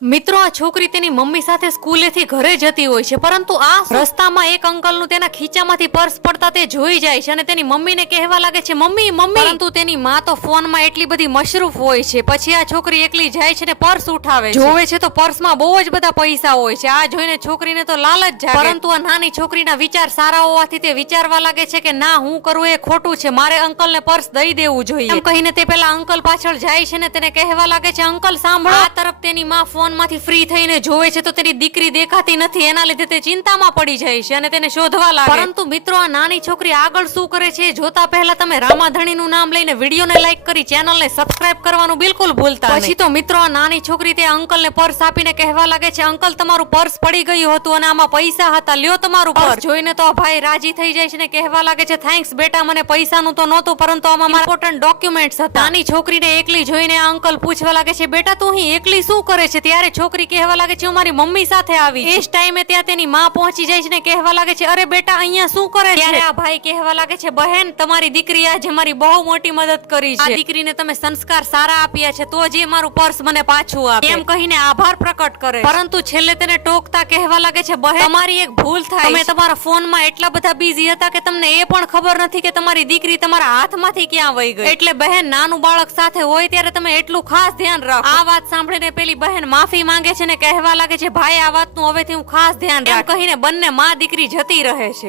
મિત્રો આ છોકરી તેની મમ્મી સાથે સ્કૂલેથી ઘરે જતી હોય છે, પરંતુ આ રસ્તામાં એક અંકલનું તેના ખીચામાંથી પર્સ પડતા તે જોઈ જાય છે અને તેની મમ્મીને કહેવા લાગે છે મમ્મી મમ્મી, પરંતુ તેની માં તો ફોનમાં એટલી બધી મશરૂફ હોય છે. પછી આ છોકરી એકલી જાય છે ને પર્સ ઉઠાવે છે. જોવે છે તો પર્સમાં બહુ જ બધા પૈસા હોય છે. આ જોઈને છોકરીને તો લાલચ જાગે, પરંતુ આ નાની છોકરીના વિચાર સારા હોવાથી તે વિચારવા લાગે છે કે ના, હું કરું એ ખોટું છે, મારે અંકલને પર્સ દઈ દેવું જોઈએ. એમ કહીને તે પેલા અંકલ પાછળ જાય છે ને તેને કહેવા લાગે છે અંકલ સાંભળો. આ તરફ તેની માં ફોનમાંથી ફ્રી થઈને જોવે છે તો તેની દીકરી દેખાતી નથી. એના લીધે તે ચિંતામાં પડી જાય છે અને તેને શોધવા લાગે. પરંતુ મિત્રો આ નાની છોકરી આગળ શું કરે છે જોતા પહેલા તમે રામાધણીનું નામ લઈને વિડીયોને લાઈક કરી ચેનલને સબસ્ક્રાઇબ કરવાનું બિલકુલ ભૂલતા નહીં. પછી તો મિત્રો આ નાની છોકરી તે અંકલને પર્સ આપીને કહેવા લાગે છે અંકલ તમારું પર્સ પડી ગયું હતું અને આમાં પૈસા હતા, લ્યો તમારું પર્સ. જોઈને તો આ ભાઈ રાજી થઈ જાય છે ને કહેવા લાગે છે થેન્ક્સ બેટા, મને પૈસાનું તો નહોતું પરંતુ આમાં મારા ઇમ્પોર્ટન્ટ ડોક્યુમેન્ટ્સ હતા. નાની છોકરીને એકલી જોઈને આ અંકલ પૂછવા લાગે છે બેટા તું અહીં એકલી શું કરે છે? ત્યારે છોકરી કહેવા લાગે છે હું મારી મમ્મી સાથે આવી. એ જ ટાઈમે ત્યાં તેની માં પહોંચી જાય છે ને કહેવા લાગે છે અરે બેટા અહીંયા શું કરે છે? ત્યારે આ ભાઈ કહેવા લાગે છે બહેન તમારી દીકરી આજે મારી બહુ મોટી મદદ કરી છે. આ દીકરીને તમે સંસ્કાર સારા આપ્યા છે તો જે મારું પર્સ મને પાછું આપે એમ કહીને આભાર પ્રકટ કરે. પરંતુ છેલ્લે તેને ટોકતા કહેવા લાગે છે બહેન તમારી એક ભૂલ થાય, તમે તમારા ફોનમાં એટલા બધા બિઝી હતા કે તમને એ પણ ખબર નથી કે તમારી દીકરી તમારા હાથમાંથી ક્યાં વહી ગઈ. એટલે બહેન નાનું બાળક સાથે હોય ત્યારે તમે એટલું ખાસ ધ્યાન રાખો. આ વાત સાંભળીને પેલી બહેન માફી માંગે છે ને કહેવા લાગે છે ભાઈ આ વાતનું હવેથી હું ખાસ ધ્યાન રાખ. એમ કહીને બંને માં દીકરી જતી રહે છે.